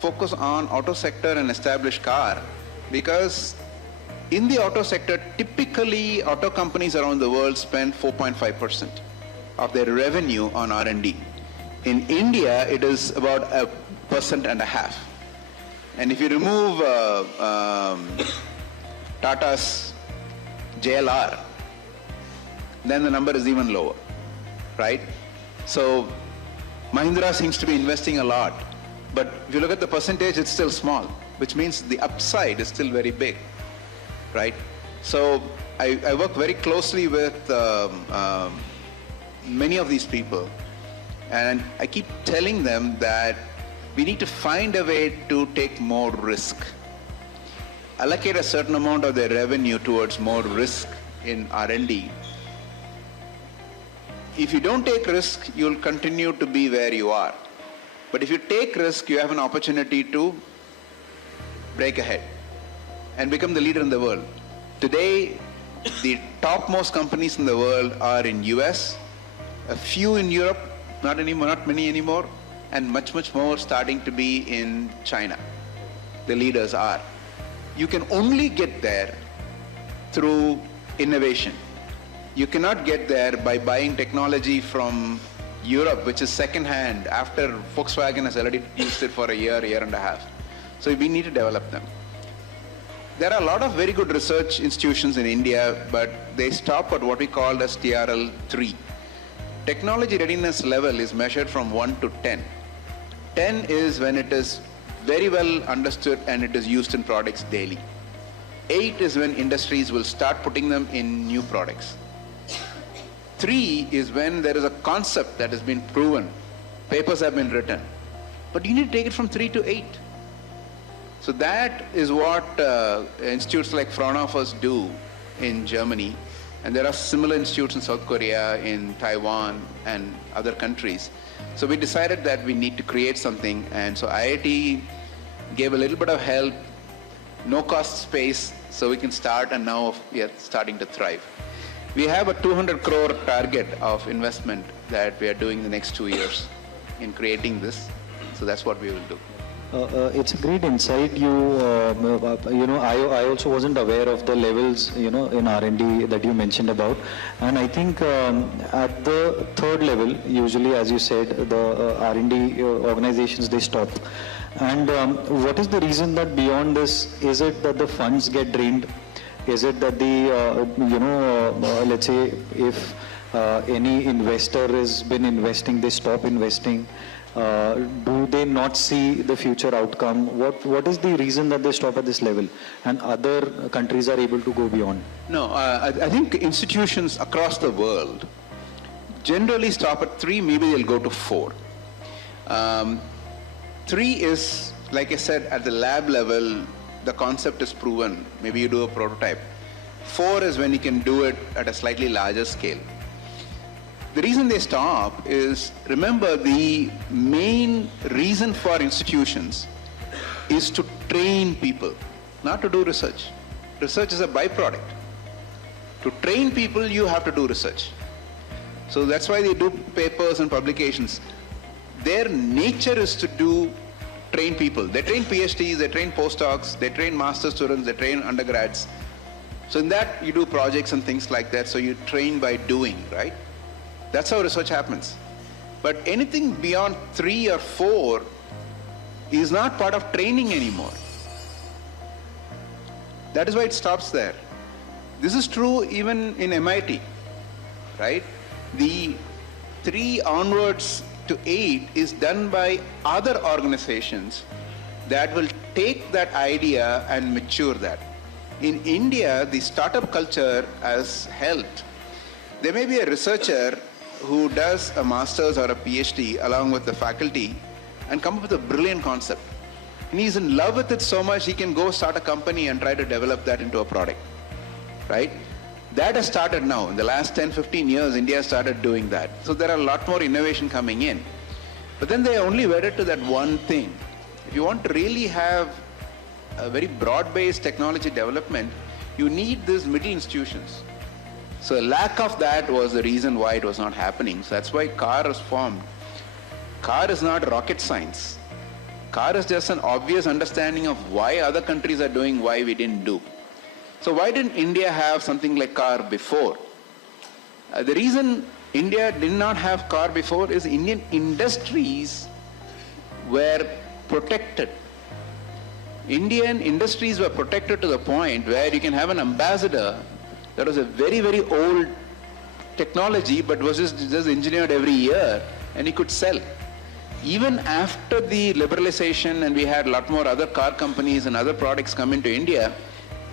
focus on auto sector and establish CAAR because in the auto sector, typically auto companies around the world spend 4.5% of their revenue on R&D. In India, it is about 1.5%. And if you remove Tata's JLR, then the number is even lower, right? So Mahindra seems to be investing a lot. But if you look at the percentage, it's still small, which means the upside is still very big, right? So I work very closely with many of these people, and I keep telling them that we need to find a way to take more risk, allocate a certain amount of their revenue towards more risk in R&D. If you don't take risk, you'll continue to be where you are. But if you take risk, you have an opportunity to break ahead and become the leader in the world. Today, the topmost companies in the world are in US, a few in Europe, not many anymore, and much more starting to be in China. The leaders are. You can only get there through innovation. You cannot get there by buying technology from Europe, which is second-hand after Volkswagen has already used it for a year and a half. So we need to develop them. There are a lot of very good research institutions in India, but they stop at what we call as TRL 3. Technology readiness level is measured from 1 to 10. 10 is when it is very well understood and it is used in products daily. 8 is when industries will start putting them in new products. 3 is when there is a concept that has been proven, papers have been written, but you need to take it from 3 to 8. So that is what institutes like Fraunhofer's do in Germany, and there are similar institutes in South Korea, in Taiwan, and other countries. So we decided that we need to create something, and so IIT gave a little bit of help, no cost space, so we can start, and now we are starting to thrive. We have a 200 crore target of investment that we are doing the next 2 years in creating this. So that's what we will do. It's a great insight. I also wasn't aware of the levels, in R&D that you mentioned about. And I think at the third level, usually, as you said, the R&D organizations, they stop. And what is the reason that beyond this, is it that the funds get drained? Is it that the, let's say if any investor has been investing, they stop investing? Do they not see the future outcome? What is the reason that they stop at this level and other countries are able to go beyond? No, I think institutions across the world generally stop at 3, maybe they'll go to 4. 3 is, like I said, at the lab level, the concept is proven, maybe you do a prototype. 4 is when you can do it at a slightly larger scale. The reason they stop is, remember, the main reason for institutions is to train people, not to do research. Research is a byproduct. To train people, you have to do research. So that's why they do papers and publications. Their nature is to train people. They train PhDs, they train postdocs, they train master students, they train undergrads. So in that, you do projects and things like that, so you train by doing, right? That's how research happens. But anything beyond 3 or 4 is not part of training anymore. That is why it stops there. This is true even in MIT, right? The 3 onwards to 8 is done by other organizations that will take that idea and mature that. In India, the startup culture has helped. There may be a researcher who does a master's or a PhD along with the faculty and come up with a brilliant concept. And he's in love with it so much, he can go start a company and try to develop that into a product, right? That has started now. In the last 10, 15 years, India has started doing that. So there are a lot more innovation coming in. But then they are only wedded to that one thing. If you want to really have a very broad-based technology development, you need these middle institutions. So a lack of that was the reason why it was not happening. So that's why CAAR was formed. CAAR is not rocket science. CAAR is just an obvious understanding of why other countries are doing, why we didn't do. So why didn't India have something like CAAR before? The reason India did not have CAAR before is Indian industries were protected. Indian industries were protected to the point where you can have an ambassador that was a very, very old technology but was just engineered every year and he could sell. Even after the liberalization and we had a lot more other car companies and other products come into India,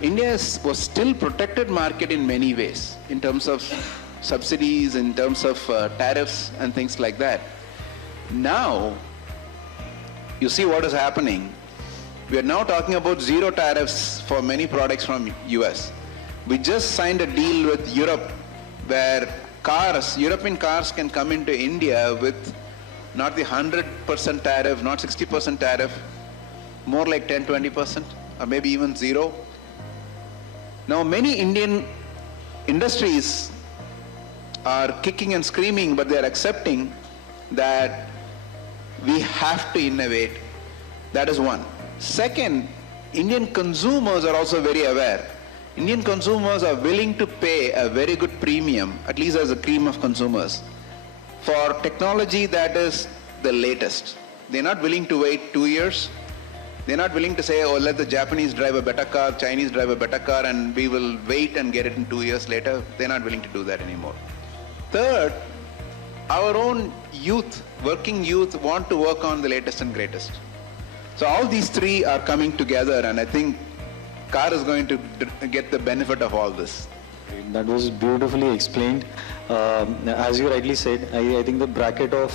India was still protected market in many ways in terms of subsidies, in terms of tariffs and things like that. Now, you see what is happening. We are now talking about zero tariffs for many products from US. We just signed a deal with Europe where European cars can come into India with not the 100% tariff, not 60% tariff, more like 10-20% or maybe even zero. Now many Indian industries are kicking and screaming, but they are accepting that we have to innovate. That is one. Second, Indian consumers are also very aware. Indian consumers are willing to pay a very good premium, at least as a cream of consumers, for technology that is the latest. They're not willing to wait 2 years. They're not willing to say, oh, let the Japanese drive a better car, Chinese drive a better car, and we will wait and get it in 2 years later. They're not willing to do that anymore. Third, our own youth, working youth, want to work on the latest and greatest. So all these three are coming together, and I think CAAR is going to get the benefit of all this. That was beautifully explained. As you rightly said, I think the bracket of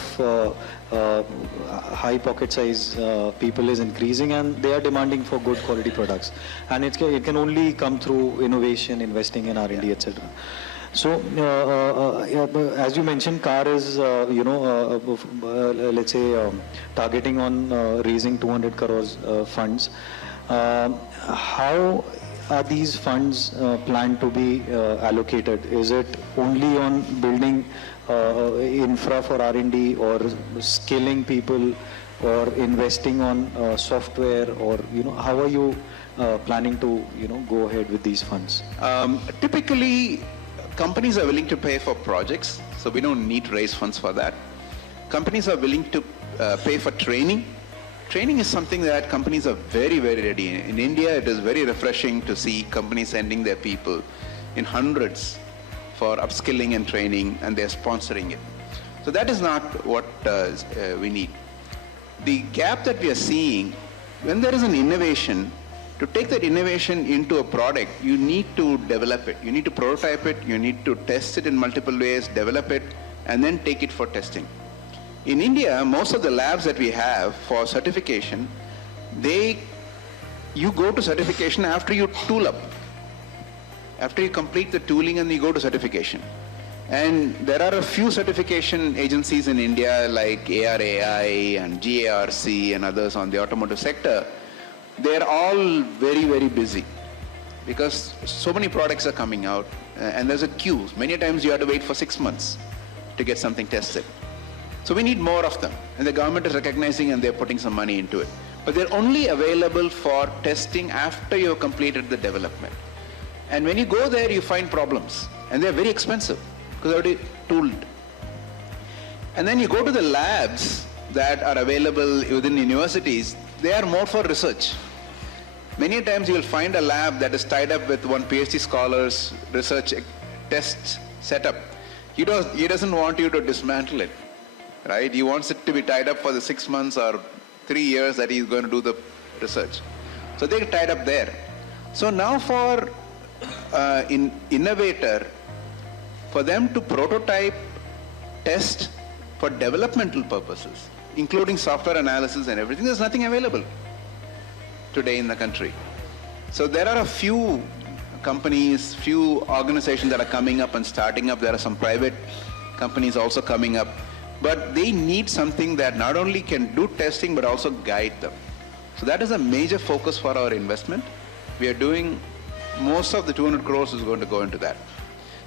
high pocket size people is increasing and they are demanding for good quality products. And it can only come through innovation, investing in R&D, etc. So, as you mentioned, CAAR is, let's say, targeting on raising 200 crores funds. How are these funds planned to be allocated? Is it only on building infra for R&D or skilling people or investing on software, or, how are you planning to, go ahead with these funds? Typically, companies are willing to pay for projects, so we don't need to raise funds for that. Companies are willing to pay for training. Training is something that companies are very, very ready. In India, it is very refreshing to see companies sending their people in hundreds for upskilling and training, and they're sponsoring it. So that is not what we need. The gap that we are seeing, when there is an innovation, to take that innovation into a product, you need to develop it. You need to prototype it, you need to test it in multiple ways, develop it, and then take it for testing. In India, most of the labs that we have for certification, you go to certification after you tool up. After you complete the tooling and you go to certification. And there are a few certification agencies in India like ARAI and GARC and others on the automotive sector. They're all very, very busy because so many products are coming out and there's a queue. Many times you have to wait for 6 months to get something tested. So we need more of them, and the government is recognizing and they're putting some money into it. But they're only available for testing after you've completed the development. And when you go there, you find problems, and they're very expensive because they're already tooled. And then you go to the labs that are available within universities, they are more for research. Many times you will find a lab that is tied up with one PhD scholar's research test setup. He doesn't want you to dismantle it. Right? He wants it to be tied up for the 6 months or 3 years that he's going to do the research. So they're tied up there. So now for an innovator, for them to prototype, test for developmental purposes, including software analysis and everything, there's nothing available today in the country. So there are a few companies, few organizations that are coming up and starting up. There are some private companies also coming up. But they need something that not only can do testing, but also guide them. So that is a major focus for our investment. We are doing, most of the 200 crores is going to go into that.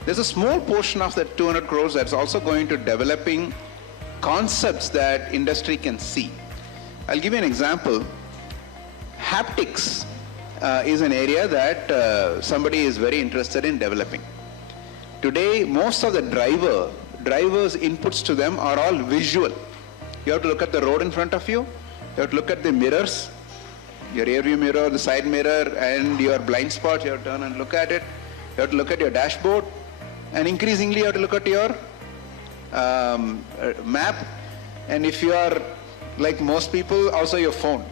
There's a small portion of that 200 crores that's also going to developing concepts that industry can see. I'll give you an example. Haptics is an area that somebody is very interested in developing. Today, most of the drivers' inputs to them are all visual. You have to look at the road in front of you. You have to look at the mirrors, your rear view mirror, the side mirror, and your blind spot. You have to turn and look at it. You have to look at your dashboard. And increasingly, you have to look at your map. And if you are like most people, also your phone.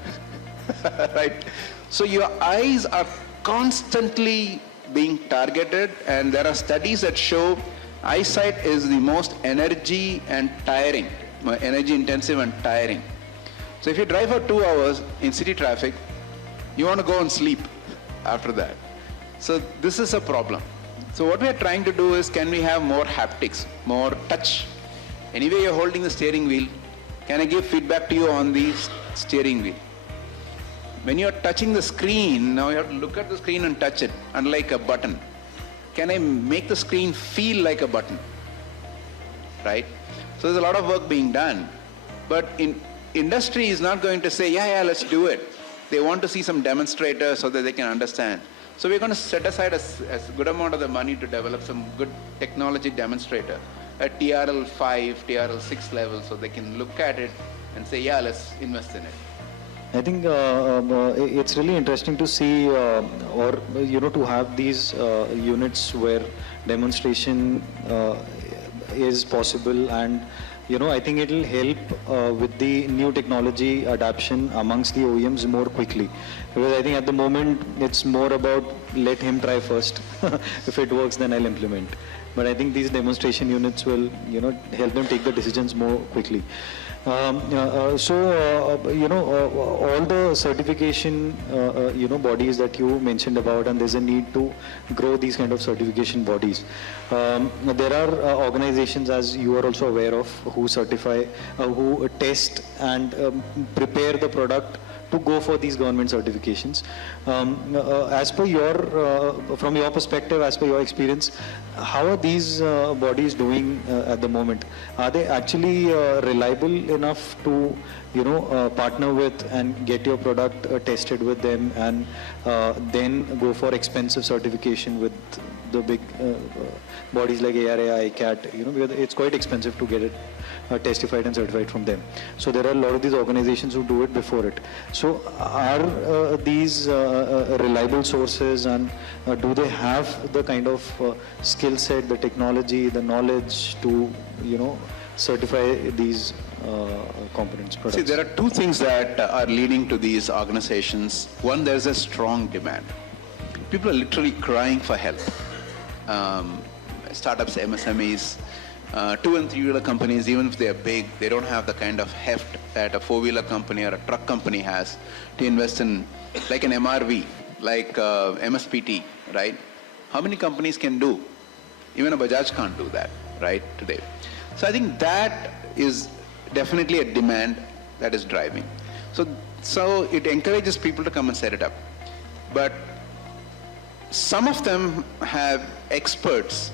Right? So your eyes are constantly being targeted, and there are studies that show eyesight is the most energy intensive and tiring. So if you drive for 2 hours in city traffic, you want to go and sleep after that. So this is a problem. So what we are trying to do is, can we have more haptics, more touch? Anyway, you're holding the steering wheel. Can I give feedback to you on the steering wheel? When you're touching the screen, now you have to look at the screen and touch it, unlike a button. Can I make the screen feel like a button? Right? So there's a lot of work being done. But industry is not going to say, yeah, let's do it. They want to see some demonstrators so that they can understand. So we're going to set aside a good amount of the money to develop some good technology demonstrator at TRL 5, TRL 6 level, so they can look at it and say, yeah, let's invest in it. I think it's really interesting to see to have these units where demonstration is possible, and I think it will help with the new technology adoption amongst the OEMs more quickly. Because I think at the moment it's more about let him try first. If it works, then I'll implement. But I think these demonstration units will help them take the decisions more quickly. All the certification bodies that you mentioned about, and there's a need to grow these kind of certification bodies. There are organizations, as you are also aware of, who certify, who test and prepare the product to go for these government certifications. As per from your perspective, as per your experience, how are these bodies doing at the moment? Are they actually reliable enough to partner with and get your product tested with them, and then go for expensive certification with the big bodies like ARA, ICAT, because it's quite expensive to get it testified and certified from them. So there are a lot of these organizations who do it before it. So are these reliable sources, and do they have the kind of skill set, the technology, the knowledge to certify these components, products? See, there are two things that are leading to these organizations. One, there's a strong demand. People are literally crying for help. Startups, MSMEs, 2- and 3-wheeler companies, even if they are big, they don't have the kind of heft that a 4-wheeler company or a truck company has to invest in, like an MRV, like MSPT, right? How many companies can do? Even a Bajaj can't do that, right, today. So I think that is definitely a demand that is driving. So it encourages people to come and set it up. But some of them have experts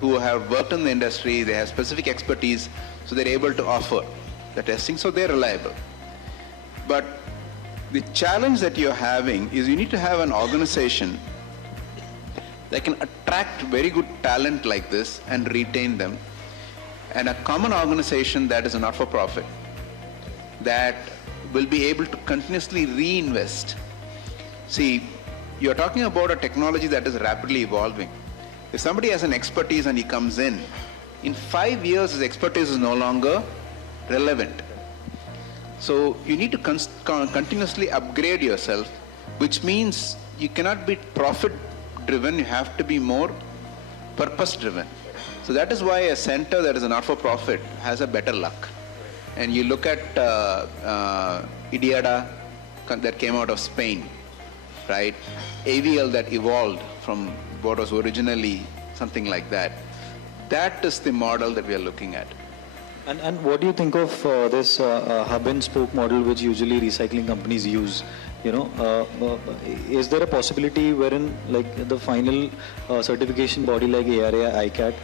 who have worked in the industry, they have specific expertise, so they're able to offer the testing, so they're reliable. But the challenge that you're having is you need to have an organization that can attract very good talent like this and retain them, and a common organization that is a not-for-profit that will be able to continuously reinvest. See, you're talking about a technology that is rapidly evolving. If somebody has an expertise and he comes in 5 years his expertise is no longer relevant. So you need to continuously upgrade yourself, which means you cannot be profit-driven, you have to be more purpose-driven. So that is why a center that is a not-for-profit has a better luck. And you look at IDIADA that came out of Spain, right? AVL that evolved from what was originally something like that. That is the model that we are looking at. And what do you think of this hub and spoke model which usually recycling companies use? Is there a possibility wherein like the final certification body like ARA, ICAT,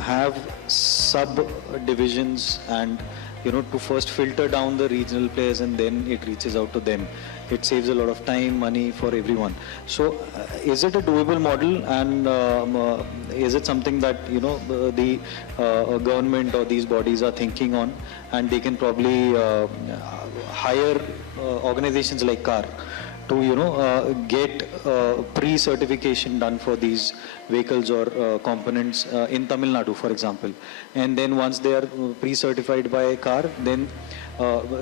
have sub-divisions and to first filter down the regional players and then it reaches out to them. It saves a lot of time, money for everyone. So is it a doable model, and is it something that the government or these bodies are thinking on, and they can probably hire organizations like CAAR to get pre-certification done for these vehicles or components in Tamil Nadu, for example, and then once they are pre-certified by CAAR, then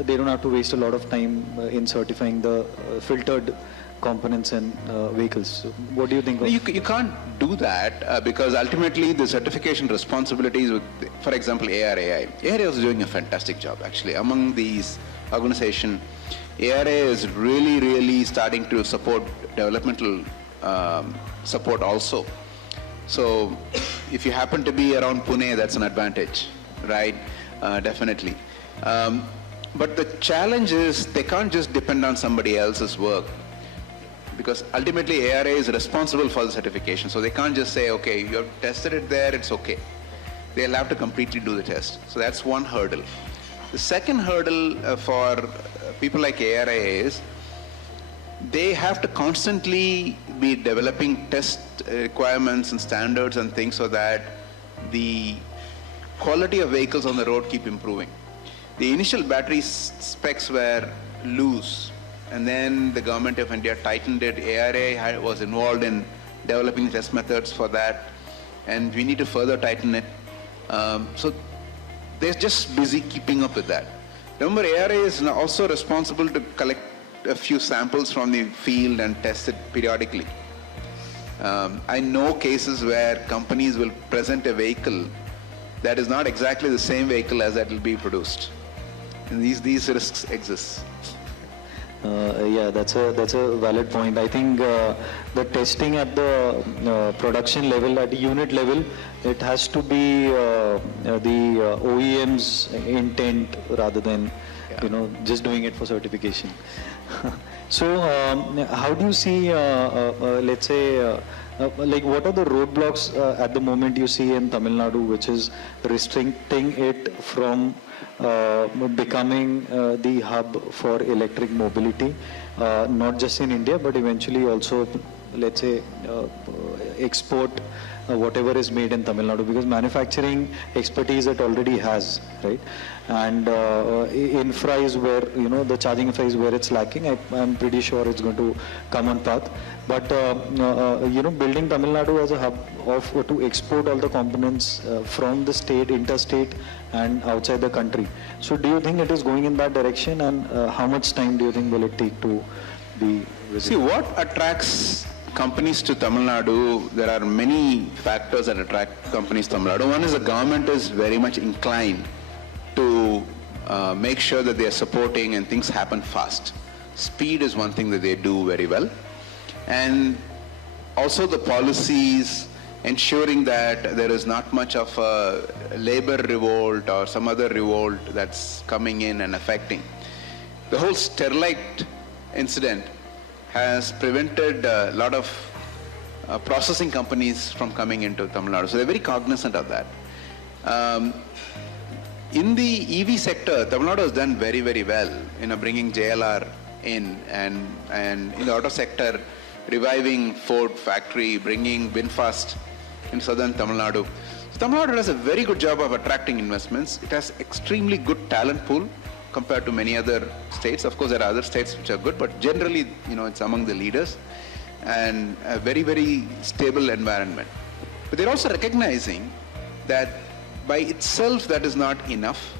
they don't have to waste a lot of time in certifying the filtered components and vehicles. So what do you think? You can't do that because ultimately the certification responsibilities with, for example, ARAI. ARAI is doing a fantastic job actually. Among these organizations, ARAI is really starting to support developmental support also. So if you happen to be around Pune, that's an advantage, right? Definitely. But the challenge is they can't just depend on somebody else's work, because ultimately ARA is responsible for the certification. So they can't just say, okay, you have tested it there, it's okay. They'll have to completely do the test. So that's one hurdle. The second hurdle for people like ARA is they have to constantly be developing test requirements and standards and things so that the quality of vehicles on the road keep improving. The initial battery specs were loose, and then the government of India tightened it. ARA was involved in developing test methods for that, and we need to further tighten it. So they're just busy keeping up with that. Remember, ARA is also responsible to collect a few samples from the field and test it periodically. I know cases where companies will present a vehicle that is not exactly the same vehicle as that will be produced. And these risks exist. Yeah, that's a valid point. I think the testing at the production level, at the unit level, it has to be the OEM's intent rather than just doing it for certification. So how do you see, let's say, like what are the roadblocks at the moment you see in Tamil Nadu which is restricting it from becoming the hub for electric mobility, not just in India but eventually also, let's say, export whatever is made in Tamil Nadu, because manufacturing expertise it already has, right? And infra is where, the charging infra is where it's lacking. I'm pretty sure it's going to come on path. But, building Tamil Nadu as a hub to export all the components from the state, interstate and outside the country. So do you think it is going in that direction, and how much time do you think will it take to be visited? See, what attracts companies to Tamil Nadu, there are many factors that attract companies to Tamil Nadu. One is the government is very much inclined to make sure that they are supporting and things happen fast. Speed is one thing that they do very well. And also the policies ensuring that there is not much of a labor revolt or some other revolt that's coming in and affecting. The whole Sterlite incident has prevented a lot of processing companies from coming into Tamil Nadu. So they're very cognizant of that. In the EV sector, Tamil Nadu has done very well in bringing JLR in, and in the auto sector, reviving Ford factory, bringing Winfast in southern Tamil Nadu. So Tamil Nadu does a very good job of attracting investments. It has extremely good talent pool compared to many other states. Of course, there are other states which are good, but generally, it's among the leaders, and a very stable environment. But they're also recognizing that by itself that is not enough.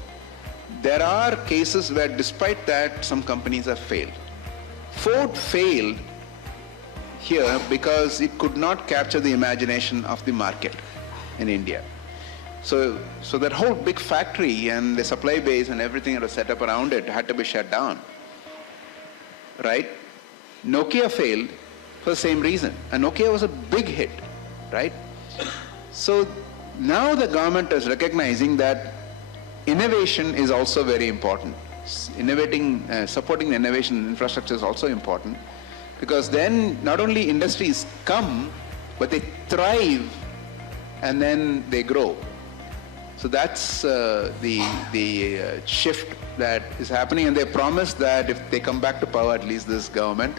There are cases where despite that some companies have failed. Ford failed here because it could not capture the imagination of the market in India. So that whole big factory and the supply base and everything that was set up around it had to be shut down, right? Nokia failed for the same reason, and Nokia was a big hit, right? So now the government is recognizing that innovation is also very important. Supporting the innovation infrastructure is also important, because then not only industries come, but they thrive and then they grow. So that's the shift that is happening, and they promised that if they come back to power, at least this government,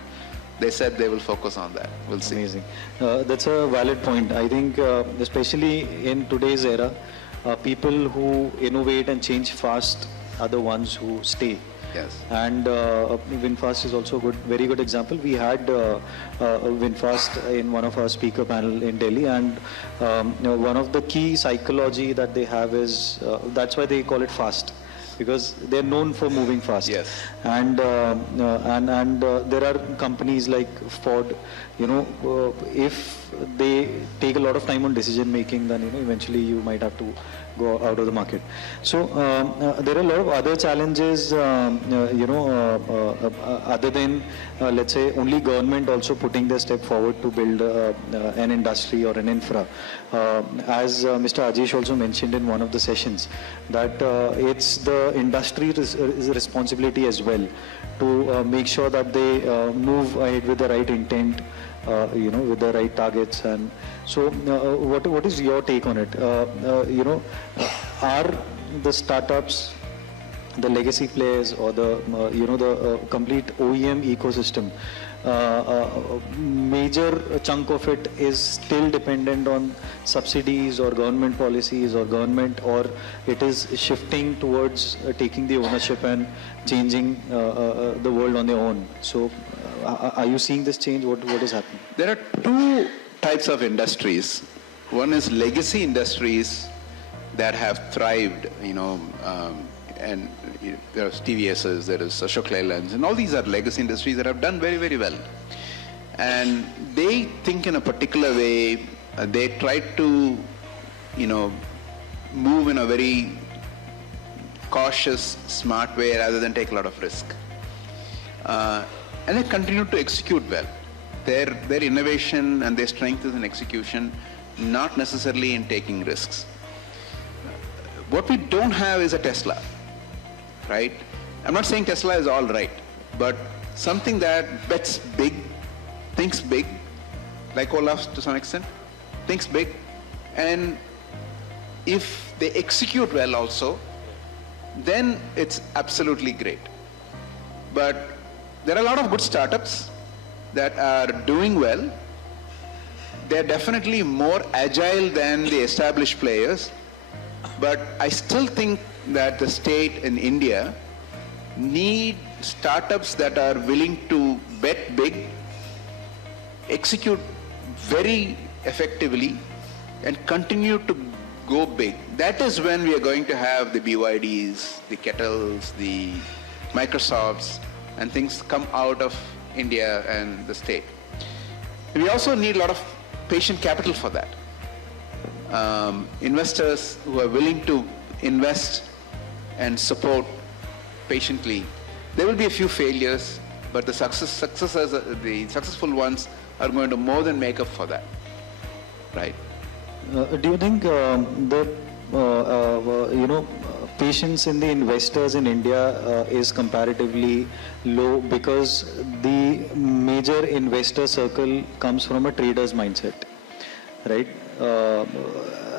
they said they will focus on that. We'll see. Amazing. That's a valid point. I think especially in today's era, people who innovate and change fast are the ones who stay. Yes. And WinFast is also a very good example. We had WinFast in one of our speaker panel in Delhi, and one of the key psychology that they have is that's why they call it fast, because they're known for moving fast. Yes. And there are companies like Ford. If they take a lot of time on decision making, then eventually you might have to go out of the market. So there are a lot of other challenges, other than let's say only government also putting their step forward to build an industry or an infra. As Mr. Ajesh also mentioned in one of the sessions, that it's the industry's responsibility as well to make sure that they move ahead with the right intent, with the right targets. And so what is your take on it? Are the startups, the legacy players, or the complete OEM ecosystem, major chunk of it is still dependent on subsidies or government policies or government, or it is shifting towards taking the ownership and changing the world on their own? So are you seeing this change? What is happening? There are two types of industries. One is legacy industries that have thrived, and there are TVSs, there is Ashok Leylands, and all these are legacy industries that have done very, very well. And they think in a particular way. They try to, move in a very cautious, smart way rather than take a lot of risk. And they continue to execute well. Their innovation and their strength is in execution, not necessarily in taking risks. What we don't have is a Tesla, right? I'm not saying Tesla is all right, but something that bets big, thinks big, like Olaf to some extent, thinks big, and if they execute well also, then it's absolutely great. But there are a lot of good startups that are doing well. They're definitely more agile than the established players, but I still think that the state in India need startups that are willing to bet big, execute very effectively, and continue to go big. That is when we are going to have the BYDs, the Kettles, the Microsofts, and things come out of India and the state. We also need a lot of patient capital for that. Investors who are willing to invest and support patiently. There will be a few failures, but the successful ones are going to more than make up for that, right? Do you think patience in the investors in India is comparatively low because the major investor circle comes from a trader's mindset, right?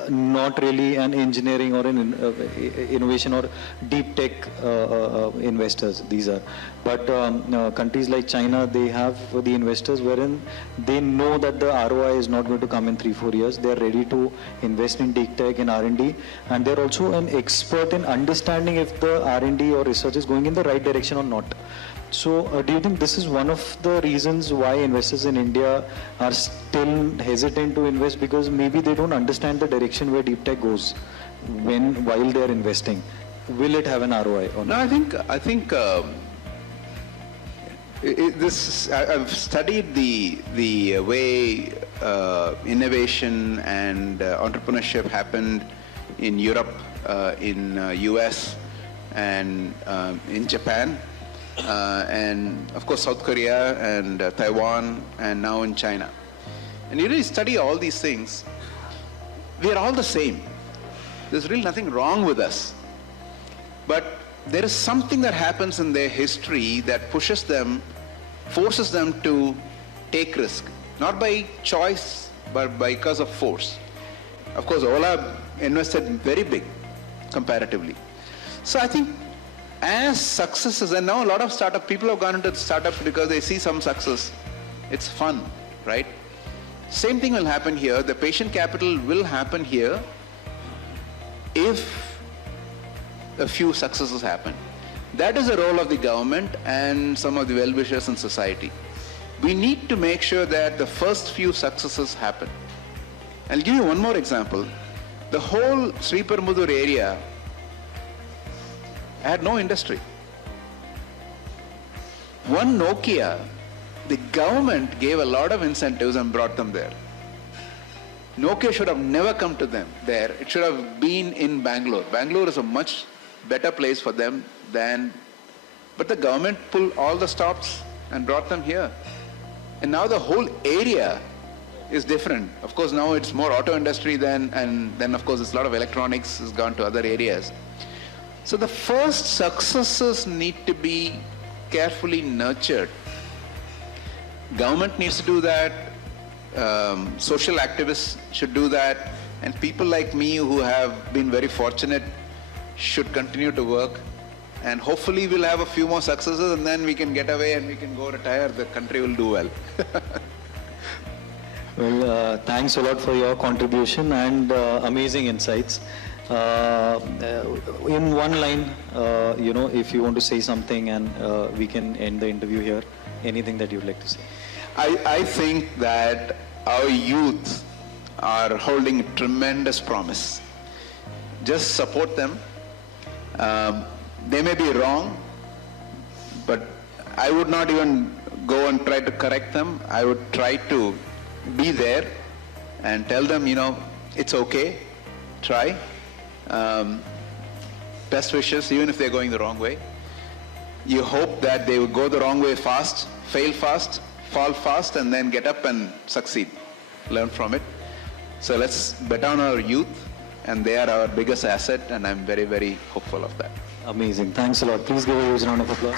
Not really an engineering or an innovation or deep tech investors, these are. But countries like China, they have the investors wherein they know that the ROI is not going to come in 3-4 years. They are ready to invest in deep tech and R&D, and they're also an expert in understanding if the R&D or research is going in the right direction or not. So do you think this is one of the reasons why investors in India are still hesitant to invest, because maybe they don't understand the direction where deep tech goes while they are investing? Will it have an ROI or not? No, I think I've studied the way innovation and entrepreneurship happened in Europe, in US, and in Japan. And of course South Korea and Taiwan, and now in China. And you really study all these things, we are all the same. There's really nothing wrong with us. But there is something that happens in their history that forces them to take risk. Not by choice, but because of force. Of course, Ola invested very big. comparatively. So I think as successes, and now a lot of startup people have gone into startups because they see some success. It's fun, right? Same thing will happen here. The patient capital will happen here if a few successes happen. That is the role of the government and some of the well-wishers in society. We need to make sure that the first few successes happen. I'll give you one more example. The whole Sriperumbudur area had no industry. One Nokia, the government gave a lot of incentives and brought them there. Nokia should have never come to them there. It should have been in Bangalore. Bangalore is a much better place for them than, but the government pulled all the stops and brought them here. And now the whole area is different. Of course, now it's more auto industry and then of course it's a lot of electronics has gone to other areas. So the first successes need to be carefully nurtured. Government needs to do that. Social activists should do that. And people like me who have been very fortunate should continue to work. And hopefully we'll have a few more successes and then we can get away and we can go retire. The country will do well. Well, thanks a lot for your contribution and amazing insights. In one line, if you want to say something and we can end the interview here, anything that you'd like to say? I think that our youth are holding tremendous promise. Just support them. They may be wrong, but I would not even go and try to correct them. I would try to be there and tell them, it's okay, try. Best wishes, even if they're going the wrong way. You hope that they will go the wrong way fast, fail fast, fall fast, and then get up and succeed. Learn from it. So let's bet on our youth, and they are our biggest asset, and I'm very, very hopeful of that. Amazing. Thanks a lot. Please give a huge round of applause.